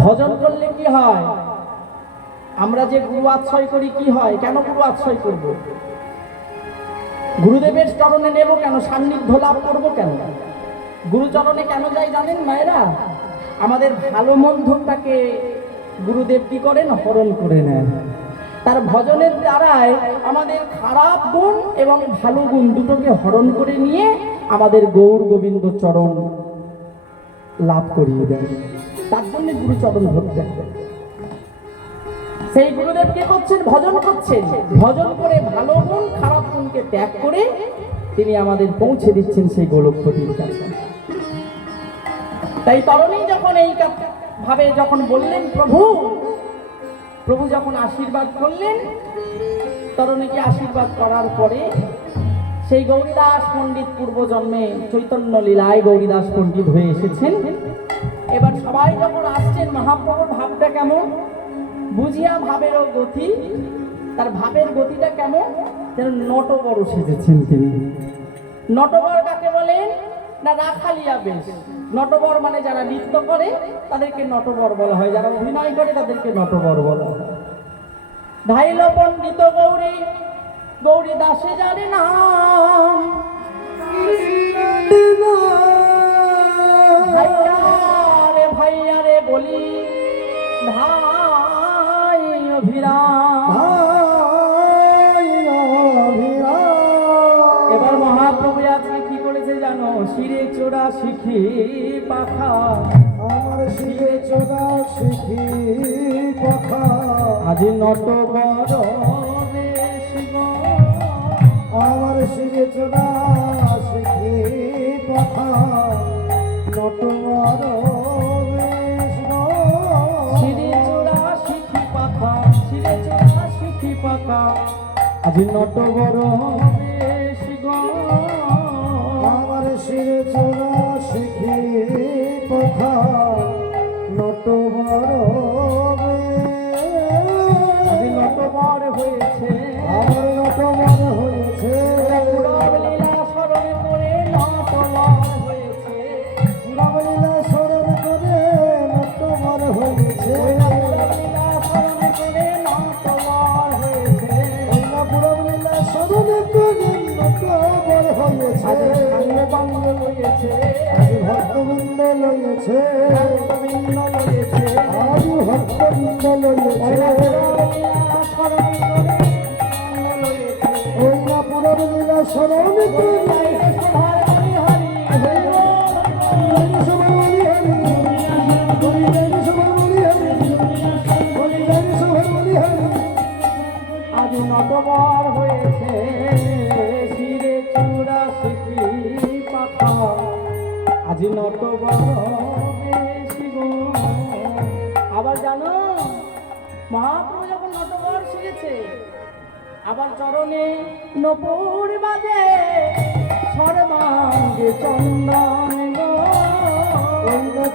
ভজন করলে কি হয়? আমরা যে গুরু আশ্রয় করি কি হয়? কেন গুরু আশ্রয় করব? গুরুদেবের চরণে নেব কেন? সান্নিধ্য লাভ করব কেন? গুরুচরণে কেন যাই জানেন মায়েরা? আমাদের ভালো মন্দটাকে গুরুদেব কি করেন? হরণ করে নেন। তার ভজনের দ্বারায় আমাদের খারাপ গুণ এবং ভালো গুণ দুটোকে হরণ করে নিয়ে আমাদের গৌর গোবিন্দ চরণ লাভ করিয়ে দেন। তার জন্য গুরুচরণ ধরতে হবে। সেই গুরুদেব কে করছেন? ভজন করছেন। ভজন করে ভালো গুণ খারাপ গুণকে ত্যাগ করে তিনি আমাদের পৌঁছে দিচ্ছেন সেই গোলকপতির কাছে। তাই তরণী যখন এই ভাবে যখন বললেন প্রভু যখন আশীর্বাদ করলেন, তরণীকে আশীর্বাদ করার পরে সেই গৌরীদাস পণ্ডিত পূর্বজন্মে চৈতন্য লীলায় গৌরীদাস পণ্ডিত হয়ে এসেছেন। এবার সবাই যখন আসছেন, মহাপ্রভুর ভাবটা কেমন? বুঝিয়া ভাবেরও গতি, তার ভাবের গতিটা কেমন? যেন নটবর সেজেছেন তিনি। নটবর কাকে বলেন? না রাখালিয়া বেশ। নটবর মানে যারা নৃত্য করে তাদেরকে নটবর বলা হয়, যারা অভিনয় করে তাদেরকে নটবর বলা হয়। ধাইল পণ্ডিত গৌরী দাসে জানে নাম, ভাইয়া রে বলি ভাই অভিরাম। এবার মহাপ্রভু আজকে কি করেছে জানো? শিরে চোরা শিখি পাখা, আমার শিরে চোরা শিখি পাখা, আজ নটবর বেশ গো। আমার শিরে চোরা শিখি পাখা, নটবর বেশ গো। শিরে চোরা শিখি পাখা, শিরে চোরা শিখি পাখা, আজ নটবর বেশ গো। আমার শিরে চোরা শিখি পাখা, নটবর আজ নটবর হয়েছে, আমার নটবর হয়েছে। লীলা স্মরণ করে নটবর হয়েছে, রামলীলা স্মরণ করে নটবর হয়েছে। লীলা স্মরণ করে নটবর হয়েছে। রামলীলা স্মরণ করে নটবর হয়েছে। আজ সাঙ্গবাঙ্গ লয়েছে, আজ ভক্তবৃন্দ লয়েছে, ভক্তবৃন্দ লয়েছে, আজ ভক্তবৃন্দ লয়েছে। ওই না পুরবলীলা স্মরণ করে আজ নটবর হয়েছে, শিরে চূড়া শিখি পাখা, আজ নটবর বেশি গো। আবার জানো, মহাপ্রভু যখন নটবর শিখেছে, আবার চরণে নপুর বাজে, সর্বাঙ্গে চন্দন গো।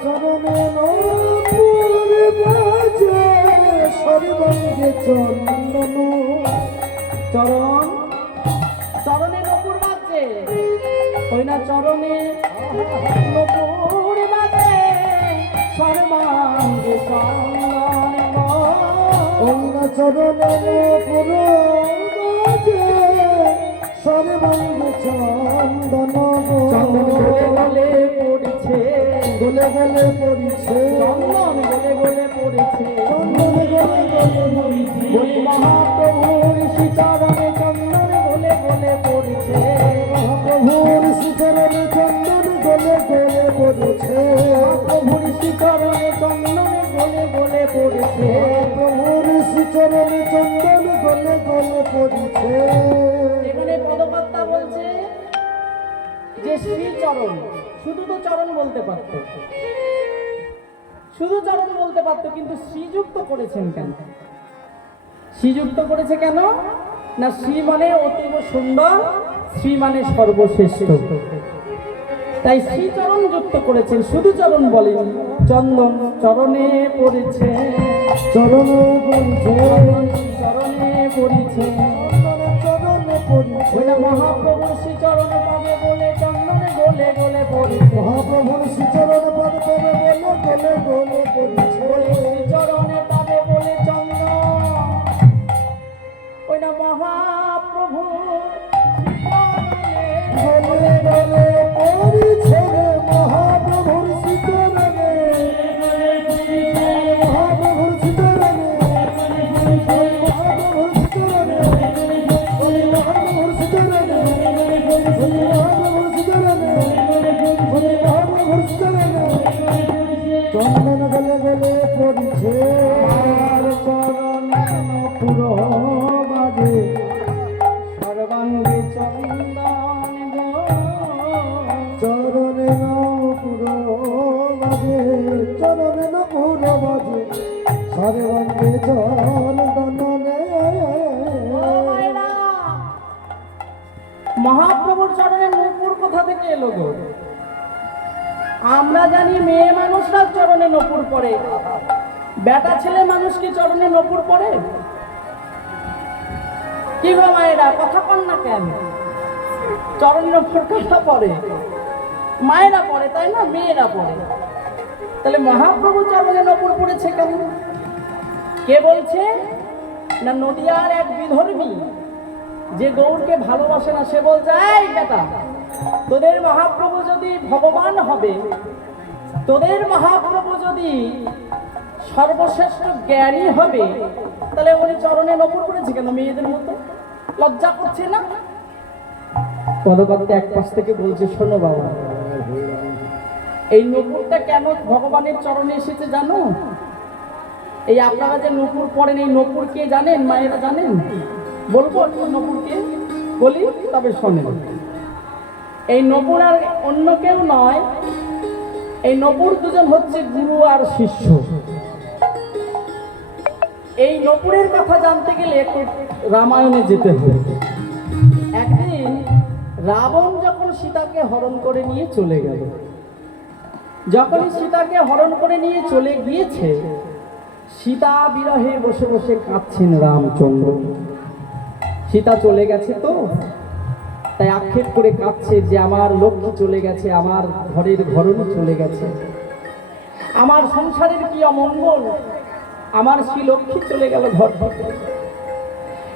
চরণে নপুর বাজে, সর্বাঙ্গে চন্দন। চরণে নপুর বাজে, ওই না চরণে নপুর বাজে, সর্বাঙ্গে চন্দন গো। ওই না চরণে নপুর বাজে, সর্বাঙ্গে চন্দন। চন্দন গলে গলে পড়ছে, গলে গলে পড়ছে, চন্দন গলে গলে পড়ছে, চন্দন গলে গলে পড়ছে। বলি মহাপ্রভুর শ্রীচরণে চন্দন গলে গলে পড়ছে, মহাপ্রভুর শ্রীচরণে চন্দন গলে গলে পড়ছে। প্রভুর শ্রীচরণে চন্দন গলে গলে পড়ছে, প্রভুর শ্রীচরণে চন্দন গলে গলে পড়ছে। এখানে পদকর্তা বলছে যে শ্রীচরণ, শুধু তো চরণ বলতে পারত, শুধু চরণ বলতে পারত, কিন্তু শ্রীযুক্ত করেছেন কেন? শ্রীযুক্ত করেছে কেন? না শ্রী মানে অতীব সুন্দর, শ্রী মানে সর্বশ্রেষ্ঠ, তাই শ্রীচরণ যুক্ত করেছেন, শুধু চরণ বলেন। চন্দন চরণে পড়েছে, চরণে পড়ছে, চরণে পড়েছে, চরণে পড়ছে। ওই না মহাপ্রভুর শ্রীচরণে পাবে বলে চন্দনে গলে গলে পড়েছে। মহাপ্রভুর শ্রীচরণে পাবে বলে গলে গলে পড়ছে চরণে পাবে বলে চন্দ্র ওই না মহাপ্রভু গলে গলে পড়ছে মহাপ্রভুর শ্রীচরণে মহাপ্রভুর শ্রীচরণে মহাপ্রভুর শ্রীচরণে মহাপ্রভুর শ্রীচরণে মহাপ্রভুর শ্রীচরণে মহাপ্রভুর শ্রীচরণে চন্দন গলে গলে পড়ছে আর চরণ পুরো বাজে সর্বাঙ্গে চন্দন গো। চরণে পুরো বাজে চরণে পুরো বাজে সর্বাঙ্গে চন্দনে মহাপ্রভুর চরণে নূপুর কোথা থেকে এলো গো? আমরা জানি মেয়ে মানুষরা চরণে নূপুর পরে, বেটা ছেলে মানুষ কি চরণে নূপুর পরে? কি গো মায়েরা, কথা কন না কেন? চরণে নূপুর কথা পরে, মায়েরা পরে তাই না, মেয়েরা পরে। তাহলে মহাপ্রভু চরণে নূপুর পড়েছে কেন? কে বলছে না? নদিয়ার এক বিধর্মী যে গৌরকে ভালোবাসে না সে বলছে, এই বেটা, তোদের মহাপ্রভু যদি ভগবান হবে, তোদের মহাপ্রভু যদি সর্বশ্রেষ্ঠ জ্ঞানী হবে, তাহলে উনি চরণে নপুর করেছে কেন মেয়েদের মতো? লজ্জা করছে না? পদকর্তা এক পাশ থেকে বলছে, শোনো বাবা, এই নপুরটা কেন ভগবানের চরণে এসেছে জানো? এই আপনারা যে নপুর পড়েন, এই নপুর কে জানেন? মায়েরা জানেন? বলবো নপুরকে বলি, তবে শোনেন। এই নপুর আর অন্য কেউ নয়, এই নপুর দুজন হচ্ছে গুরু আর শিষ্য। এই নপুরের কথা জানতে গেলে একটু রামায়ণে যেতে হবে। একদিন রাবণ যখন সীতাকে হরণ করে নিয়ে চলে গেল, যখনই সীতাকে হরণ করে নিয়ে চলে গিয়েছে, সীতা বিরহে বসে বসে কাঁদছেন রামচন্দ্র। সীতা চলে গেছে তো, তাই আক্ষেপ করে কাঁদছে যে আমার লক্ষ্মী চলে গেছে, আমার ঘরের ঘরণী চলে গেছে, আমার সংসারের কি অমঙ্গল, আমার শ্রী লক্ষ্মী চলে গেল ঘর থেকে।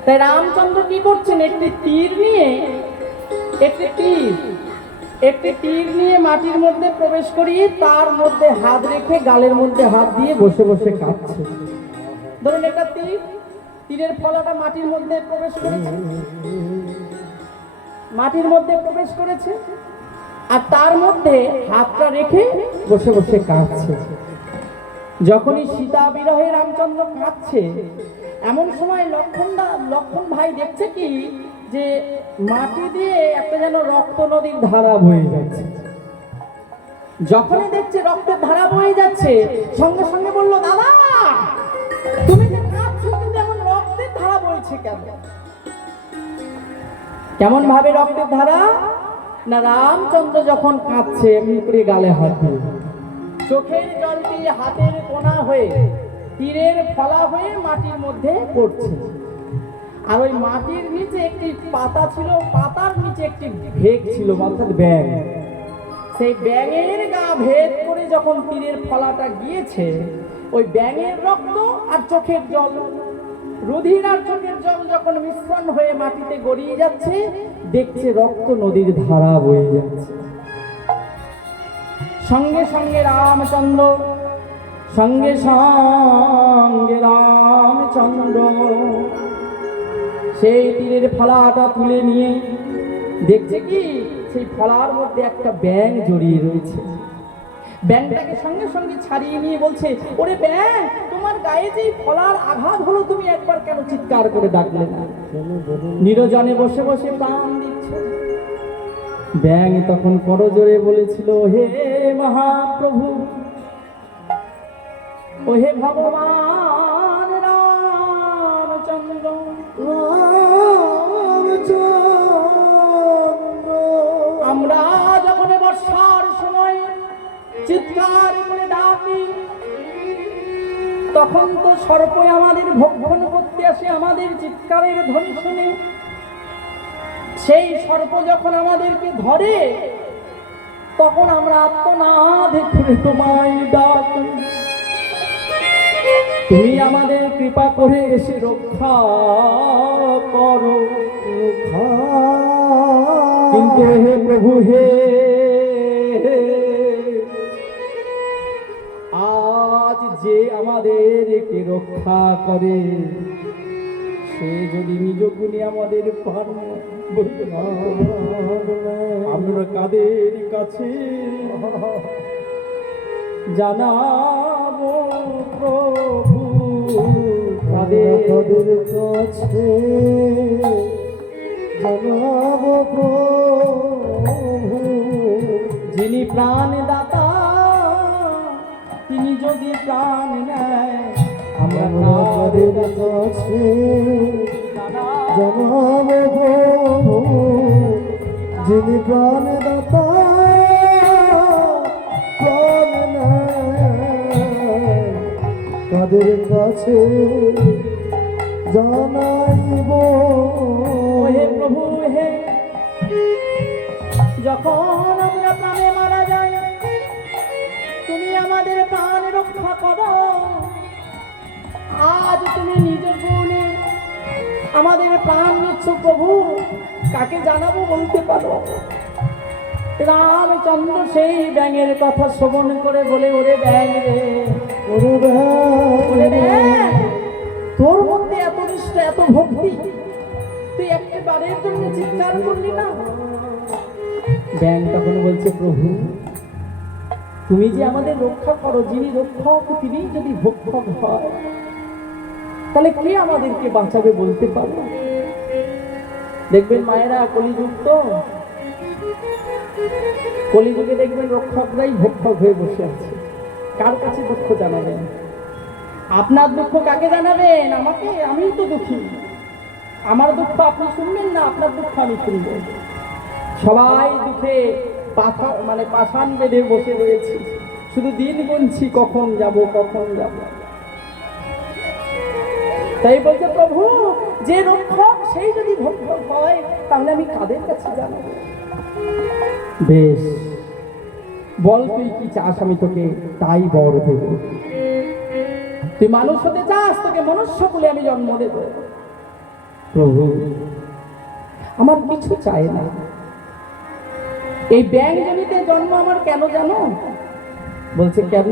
তাই রামচন্দ্র কি করছেন? একটি তীর নিয়ে মাটির মধ্যে প্রবেশ করিয়ে তার মধ্যে হাত রেখে গালের মধ্যে হাত দিয়ে বসে বসে কাঁদছে। ধরুন এটা তীরের ফলাটা মাটির মধ্যে প্রবেশ করেছে, মাটির মধ্যে প্রবেশ করেছে, আর তার মধ্যে হাতটা রেখে বসে বসে কাঁদছে। যখনই সীতা বিরহে রামচন্দ্র কাঁদছে, এমন সময় লক্ষণ ভাই দেখছে কি যে মাটি দিয়ে একটা যেন রক্ত নদীর ধারা বয়ে যাচ্ছে। যখনই দেখছে রক্তের ধারা বয়ে যাচ্ছে, সঙ্গে সঙ্গে বলল, দাদা তুমি যে কাঁদছো, কিন্তু এমন রক্তের ধারা বইছে কেন? কেমন ভাবে রক্তের ধারা? না, রামচন্দ্র যখন কাঁদছে এমনি করে গালে হাত দিয়ে চোখের জলটি হাতের কোনা হয়ে তীরের ফলা হয়ে মাটির মধ্যে পড়ছে। আর ওই মাটির নিচে একটি পাতা ছিল, পাতার নিচে একটি ভেগ ছিল, অর্থাৎ ব্যাঙ। সেই ব্যাঙের গা ভেদ করে যখন তীরের ফলাটা গিয়েছে, ওই ব্যাঙের রক্ত আর চোখের জল, রুধির আর চোখের জল যখন মিশ্রণ হয়ে মাটিতে গড়িয়ে যাচ্ছে, দেখছে রক্ত নদীর ধারা বয়ে যাচ্ছে। সঙ্গে সঙ্গে রামচন্দ্র সেই তীরের ফলাটা তুলে নিয়ে দেখছে কি সেই ফলার মধ্যে একটা ব্যাঙ জড়িয়ে রয়েছে। ব্যাঙটাকে সঙ্গে সঙ্গে ছাড়িয়ে নিয়ে বলছে, ওরে ব্যাঙ, তোমার গায়ে যে ফলার আঘাত হলো, তুমি একবার কেন চিৎকার করে ডাকলে না? নিরজনে বসে বসে প্রাণ দিচ্ছে। ব্যাঙ তখন করজোরে বলেছিল, হে মহাপ্রভু, ও হে ভগবান রামচন্দ্র, আমরা যখন বর্ষার সময় চিৎকার করে ডাকি, তখন তো সর্পই আমাদের ভক্ষণ করতে আসে আমাদের চিৎকারের ধ্বনি শুনে। সেই সর্প যখন আমাদেরকে ধরে, তখন আমরা আত্মনাদ করে তোমায় ডাক, তুমি আমাদের কৃপা করে এসে রক্ষা করো। কিন্তু হে প্রভু হে, আজ যে আমাদেরকে রক্ষা করে সে যদি নিজ গুণে আমাদের পান বলতে না, আমরা কাদের কাছে জানাবো প্রভু, কাদের কাছে জানাবো প্রভু, যিনি প্রাণ দাতা তিনি যদি প্রাণ নেয় আমরা কাদের কাছে জানাবো প্রভু, যিনি প্রাণ দাতা প্রাণ নেয়, কাদের কাছে জানাইব। হে প্রভু হে, যখন আমরা প্রাণে মারা যাই তুমি আমাদের প্রাণ রক্ষা করো। আজ তুমি নিজের গুণে আমাদের প্রাণ নিচ্ছ প্রভু, কাকে জানাবো বলতে পারো? রামচন্দ্র সেই ব্যাঙের কথা শ্রবণ করে বলে, ওরে ব্যাঙ রে, ওরে ওরে ব্যাঙ, ব্যাঙ, তোর মধ্যে এত নিষ্ঠা এত ভক্তি, তুই একেবারের জন্য চিৎকার করলি না? ব্যাঙ তখন বলছে, প্রভু তুমি যে আমাদের রক্ষা করো, যিনি রক্ষক তিনি যদি ভক্ষক হয় তাহলে কে আমাদেরকে বাঁচাবে বলতে পারো? দেখবেন মায়েরা, কলিযুগ তো, কলিযুগে দেখবেন রক্ষকরাই ভক্ষক হয়ে বসে আছে। কার কাছে দুঃখ জানাবেন? আপনার দুঃখ কাকে জানাবেন? আমাকে? আমি তো দুঃখী, আমার দুঃখ আপনি শুনবেন না, আপনার দুঃখ আমি শুনব। সবাই দুঃখে পাষাণ বেঁধে বসে রয়েছি, শুধু দিন গুনছি কখন যাব কখন যাব। তাই বলছে প্রভু, যে রক্ষক সেই যদি ভক্ষক হয় তাহলে আমি কাদের কাছে জানাবো? বেশ, বল তুই কি চাস, আমি তোকে তাই বর দেব। তুই মানুষ হতে চাস, তোকে মনুষ্য বলে আমি জন্ম দেব। প্রভু আমার কিছু চাই না, এই ব্যাঙ জমিতে জন্ম আমার কেন জানো? বলছে কেন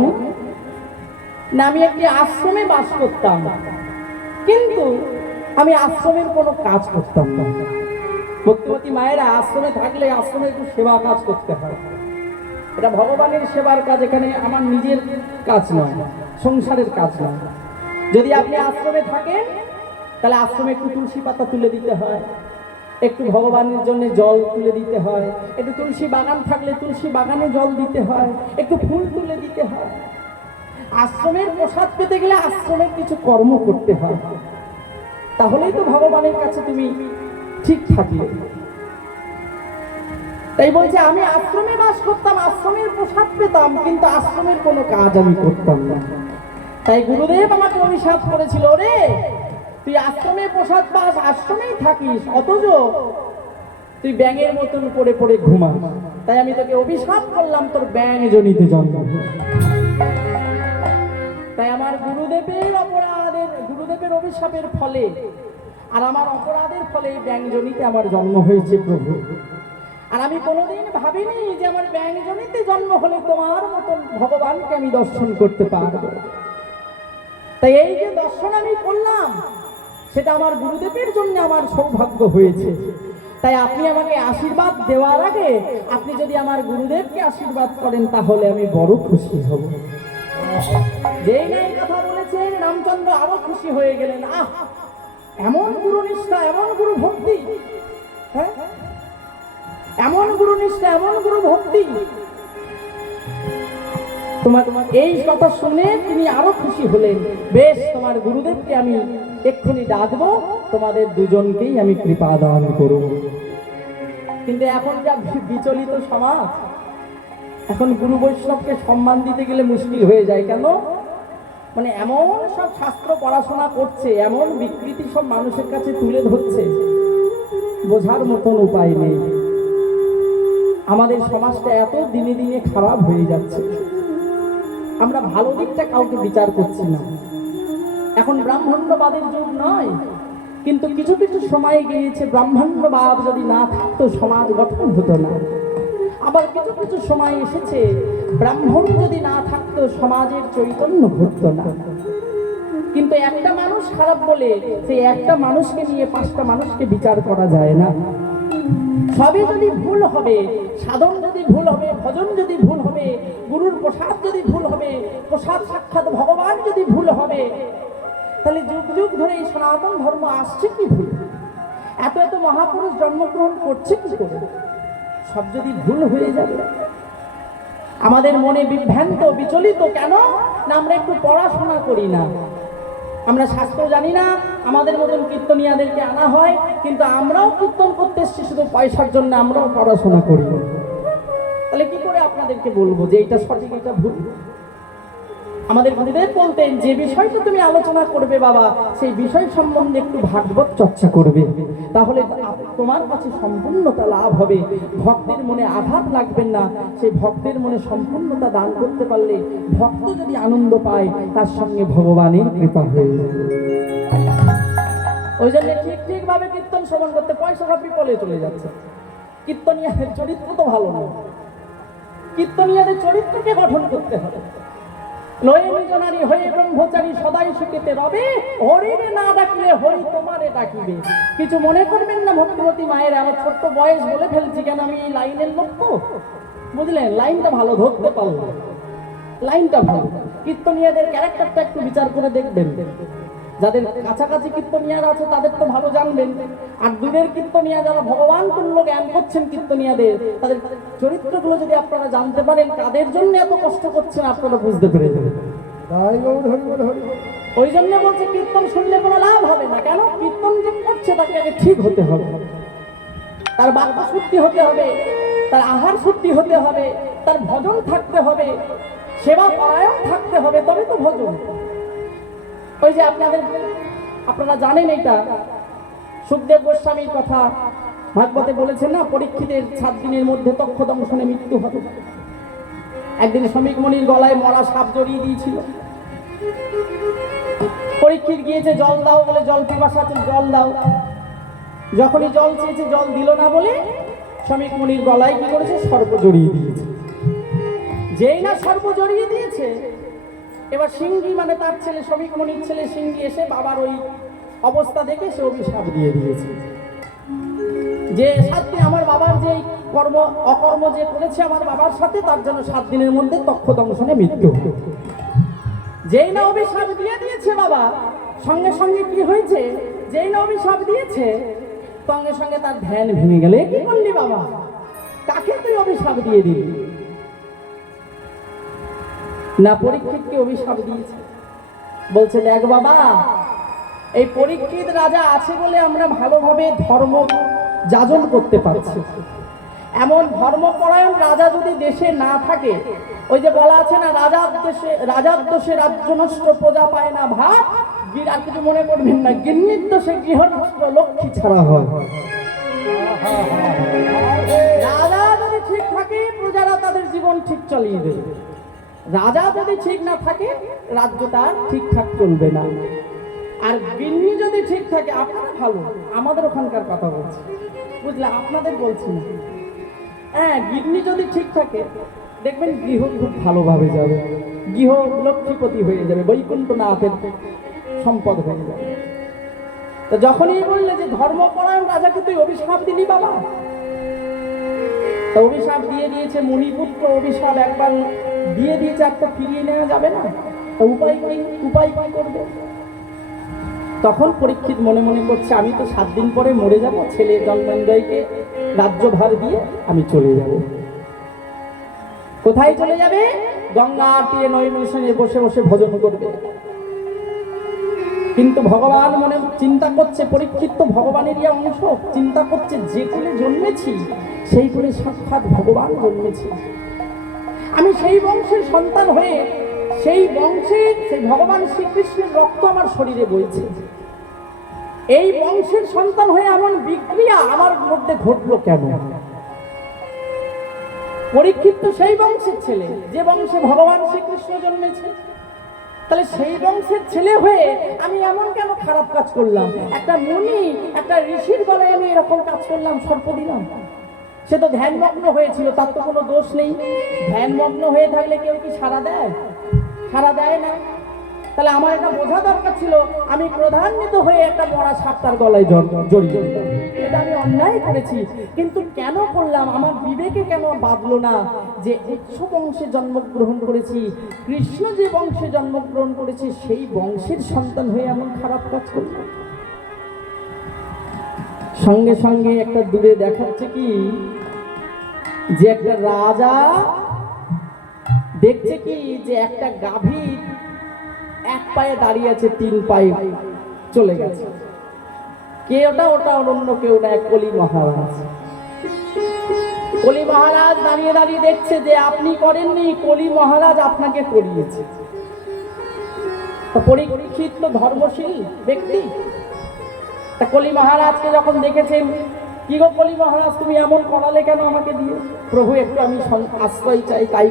না, আমি একটি আশ্রমে বাস করতাম, কিন্তু আমি আশ্রমের কোনো কাজ করতাম না। ভক্তিমতী মায়েরা, আশ্রমে থাকলে আশ্রমে একটু সেবা কাজ করতে হয়, এটা ভগবানের সেবার কাজ, এখানে আমার নিজের কাজ নয়, সংসারের কাজ নয়। যদি আপনি আশ্রমে থাকেন তাহলে আশ্রমে একটু তুলসী পাতা তুলে দিতে হয়, একটু ভগবানের জন্য জল তুলে দিতে হয়, একটু তুলসী বাগান থাকলে তুলসী বাগানে জল দিতে হয়, একটু ফুল তুলে দিতে হয়। আশ্রমের প্রসাদ পেতে গেলে আশ্রমের কিছু কর্ম করতে হয়, তাহলেই তো ভগবানের কাছে তুমি ঠিক থাকবে। তাই বলছে আমি আশ্রমে বাস করতাম, আশ্রমের প্রসাদ পেতাম, কিন্তু আশ্রমের কোনো কাজ আমি করতাম না। তাই গুরুদেব আমাকে অভিশাপ করেছিল, রে তুই আশ্রমে প্রসাদ পাস, আশ্রমেই থাকিস, অথচ তুই ব্যাঙের মতন পড়ে পড়ে ঘুমা। তাই আমি তোকে অভিশাপ করলাম, তোর ব্যাঙ জনিতে জন্ম। তাই আমার গুরুদেবের অভিশাপের ফলে আর আমার অপরাধের ফলে এই ব্যাঙ জনিতে আমার জন্ম হয়েছে প্রভু। আর আমি কোনোদিন ভাবিনি যে আমার ব্যাঙ জনিতে জন্ম হলে তোমার মতন ভগবানকে আমি দর্শন করতে পারবো। তাই এই যে দর্শন আমি করলাম সেটা আমার গুরুদেবের জন্য আমার সৌভাগ্য হয়েছে। তাই আপনি আমাকে আশীর্বাদ দেওয়ার আগে আপনি যদি আমার গুরুদেবকে আশীর্বাদ করেন তাহলে আমি বড় খুশি হব। যেই না এই কথা বলেছেন রামচন্দ্র আরো খুশি হয়ে গেলেন। আহ, এমন গুরু নিষ্ঠা, এমন গুরু ভক্তি, হ্যাঁ, এমন গুরু নিষ্ঠা, এমন গুরু ভক্তি। তোমার এই কথা শুনে তিনি আরো খুশি হলেন। বেশ, তোমার গুরুদেবকে আমি এক্ষুনি ডাকবো, তোমাদের দুজনকেই আমি কৃপা দান করব। কিন্তু এখন যা বিচলিত সমাজ, এখন গুরু বৈষ্ণবকে সম্মান দিতে গেলে মুশকিল হয়ে যায়। কেন? মানে এমন সব শাস্ত্র পড়াশোনা করছে, এমন বিকৃতি সব মানুষের কাছে তুলে ধরছে, বোঝার মতন উপায় নেই। আমাদের সমাজটা এত দিনে দিনে খারাপ হয়ে যাচ্ছে, আমরা ভালো দিকটা কাউকে বিচার করছি না। এখন ব্রাহ্মণ্যবাদের যুগ নয়, কিন্তু কিছু কিছু সময় গিয়েছে ব্রাহ্মণ্যবাদ যদি না থাকতো সমাজ গঠন হতো না। আবার কিছু কিছু সময় এসেছে ব্রাহ্মণ যদি না থাকতো সমাজের চৈতন্য ঘটতো না। কিন্তু একটা মানুষ খারাপ বলে সেই একটা মানুষকে নিয়ে 5টা মানুষকে বিচার করা যায় না। সবই যদি ভুল হবে, সাধন যদি ভুল হবে, ভজন যদি ভুল হবে, গুরুর প্রসাদ যদি ভুল হবে, প্রসাদ সাক্ষাৎ ভগবান যদি ভুল হবে, তাহলে যুগ যুগ ধরে এই সনাতন ধর্ম আসছে কি ভুল? এত এত মহাপুরুষ জন্মগ্রহণ করছে কি করে? সব যদি ভুল হয়ে যাবে, আমাদের মনে বিভ্রান্ত বিচলিত কেন না? আমরা একটু পড়াশোনা করি না, আমরা শাস্ত্র জানি না। আমাদের মতন কীর্তনিয়াদেরকে আনা হয়, কিন্তু আমরাও কীর্তন করতে এসেছি শুধু পয়সার জন্য, আমরাও পড়াশোনা করি। তাহলে কি করে আপনাদেরকে বলবো যে এটা সঠিক এটা ভুল? আমাদের গুরুদেব বলতেন যে বিষয়টা তুমি আলোচনা করবে বাবা, সেই বিষয় সম্বন্ধে একটু ভাগবত চর্চা করবে, তাহলে তোমার কাছে সম্পূর্ণতা লাভ হবে। ভক্তের মনে আঘাত লাগবে না, সেই ভক্তের মনে সম্পূর্ণতা দান করতে পারলে ভক্ত যদি আনন্দ পায় তার সঙ্গে ভগবানের কৃপা হয়ে যাবে। ওই জন্য ঠিক ঠিক ভাবে কীর্তন শ্রবণ করতে পয়সা সব বিপলে চলে যাচ্ছে। কীর্তনিয়াদের চরিত্র তো ভালো নয়, কীর্তনিয়াদের চরিত্রকে গঠন করতে হবে। লয়ে নিজনারী হয়ে ব্রহ্মচারী সদাই সুখেতে রবে, হরিরে না ডাকিলে হরি তোমারে ডাকিবে। কিছু মনে করবেন না ভক্তিমতী মায়ের, আমার ছোট্ট বয়স বলে ফেলছি কেন, আমি এই লাইনের লোক তো, বুঝলেন? লাইনটা ভালো ধরতে পারলাম, লাইনটা ভালো। কীর্তনিয়াদের ক্যারেক্টারটা একটু বিচার করে দেখবেন। যাদের কাছাকাছি কীর্তনিয়ার আছে তাদের তো ভালো জানবেন, আর দূরের কীর্তনিয়া যারা ভগবান তুল্য জ্ঞান করছেন কীর্তনিয়াদের, তাদের চরিত্রগুলো যদি আপনারা জানতে পারেন কাদের জন্য এত কষ্ট করছেন আপনারা বুঝতে পেরে যাবেন। ওই জন্য বলছে কীর্তন শুনলে কোনো লাভ হবে না। কেন? কীর্তন যে করছে তাকে আগে ঠিক হতে হবে, তার বাক্য শুদ্ধি হতে হবে, তার আহার শুদ্ধি হতে হবে, তার ভজন থাকতে হবে, সেবা পরায়ণ থাকতে হবে, তবে তো ভজন। ওই যে আপনারা জানেন এটা সুখদেব গোস্বামীর কথা ভাগবতে বলেছেন না, পরীক্ষিতের 7 দিনের মধ্যে তক্ষ দংশনে মৃত্যু হবে। একদিন শ্রমিক মণির গলায় মরা সাপ জড়িয়ে দিয়েছিল। পরীক্ষিত গিয়েছে জল দাও বলে, জল পিপাসা আছে জল দাও। যখনই জল চেয়েছে জল দিল না বলে শ্রমিক মণির গলায় কি করেছে? সর্প জড়িয়ে দিয়েছে। যেই না সর্প জড়িয়ে দিয়েছে, এবার সিংহী মানে তার ছেলে, শ্রমিক মণির ছেলে সিংহী এসে বাবার ওই অবস্থা দেখে সে অভিশাপ দিয়ে দিয়েছে যে 7 দিন আমার বাবার যে অকর্ম যে করেছে আমার বাবার সাথে, তার জন্য 7 দিনের মধ্যে তক্ষ দংশনে মৃত্যু। যেই না অভিশাপ দিয়ে দিয়েছে বাবা, সঙ্গে সঙ্গে কি হয়েছে? যেই না অভিশাপ দিয়েছে সঙ্গে সঙ্গে তার ধ্যান ভেঙে গেল। কি করলি বাবা? কাকে তুই অভিশাপ দিয়ে দিলি? না পরীক্ষিতকে অভিশাপ দিয়েছে। বলছে দেখ বাবা, এই পরীক্ষিত রাজা আছে বলে আমরা ভালোভাবে ধর্ম যাজন করতে পারছি। এমন ধর্মপরায়ণ রাজা যদি দেশে না থাকে, ওই যে বলা আছে না, রাজার দোষে রাজ্য নষ্ট, প্রজা পায় না ভাত। আর কিছু মনে করবেন না, গিন্নির দোষে গৃহ নষ্ট, লক্ষ্মী ছাড়া হয়। রাজা যদি ঠিক থাকে প্রজারা তাদের জীবন ঠিক চালিয়ে দেবে। রাজা যদি ঠিক না থাকে রাজ্যটা ঠিকঠাক চলবে না। আর গিন্নি যদি ঠিক থাকে, আপনারা ভালো, আমাদের ওখানকার কথা বলছি, বুঝলে? আপনাদের বলছি না। হ্যাঁ, গিন্নি যদি ঠিক থাকে দেখবেন গৃহ খুব ভালোভাবে যাবে, গৃহ লক্ষ্মীপতি হয়ে যাবে, বৈকুণ্ঠনাথের সম্পদ হয়ে যাবে। তো যখনই বললে যে ধর্মপরায়ণ রাজাকে তুই অভিশাপ দিলি বাবা, তা অভিশাপ দিয়ে দিয়েছে মণিপুত্র, অভিশাপ একবার দিয়ে দিয়েছে, একটা ফিরিয়ে নেওয়া যাবে না। উপায় কি করবে? তখন পরীক্ষিত মনে মনে করছে আমি তো 7 দিন পরে মরে যাব, ছেলে জন্মেন্দ্রকে রাজ্যভার দিয়ে আমি চলে যাব। কোথায় চলে যাবে? গঙ্গার তীরে নৈমিষণে বসে বসে ভজন করবে। কিন্তু ভগবান মনে চিন্তা করছে, পরীক্ষিত তো ভগবানেরই অংশ, চিন্তা করছে যে কুলে জন্মেছি সেই কুলে সাক্ষাৎ ভগবান জন্মেছি, আমি সেই বংশের সন্তান হয়ে সেই বংশে সেই ভগবান শ্রীকৃষ্ণের রক্ত আমার শরীরে বইছে। এই বংশের সন্তান হয়ে এমন বিক্রিয়া আমার মধ্যে ঘটলো কেন? পরীক্ষিত তো সেই বংশের ছেলে যে বংশে ভগবান শ্রীকৃষ্ণ জন্মেছে। তাহলে সেই বংশের ছেলে হয়ে আমি এমন কেন খারাপ কাজ করলাম? একটা মুনি, একটা ঋষির গলায় আমি এরকম কাজ করলাম, সর্প দিলাম। সে তো ধ্যানমগ্ন হয়েছিল, তার তো কোনো দোষ নেই। ধ্যানমগ্ন হয়ে থাকলে কেউ কি সাড়া দেয়? সাড়া দেয় না। তাহলে আমার এটা বোঝা দরকার ছিল, আমি ক্রোধান্বিত হয়ে একটা মরা সাপ তার গলায় জড়িয়ে দিলাম। এটা আমি অন্যায় করেছি, কিন্তু কেন করলাম? আমার বিবেকে কেন বাঁধলো না যে উচ্চ বংশে জন্মগ্রহণ করেছি, কৃষ্ণ যে বংশে জন্মগ্রহণ করেছে সেই বংশের সন্তান হয়ে এমন খারাপ কাজ করলাম। সঙ্গে সঙ্গে একটা দূরে দেখাচ্ছে কি যে একটা রাজা দেখছে কি যে একটা গাভী এক পায়ে দাঁড়িয়ে আছে, তিন পায়ে চলে গেছে। কে ওটা? ওটা অন্য কেউ না, এক কলি মহারাজ। কলি মহারাজ দাঁড়িয়ে দাঁড়িয়ে দেখছে যে আপনি করেননি, কলি মহারাজ আপনাকে করিয়েছে। পরীক্ষিত তো ধর্মশীল ব্যক্তি। তা কলি মহারাজকে যখন দেখেছেন, কি গো কলি মহারাজ, তুমি এমন করালে কেন আমাকে দিয়ে? প্রভু, একটু আমি আশ্রয় চাই, তাই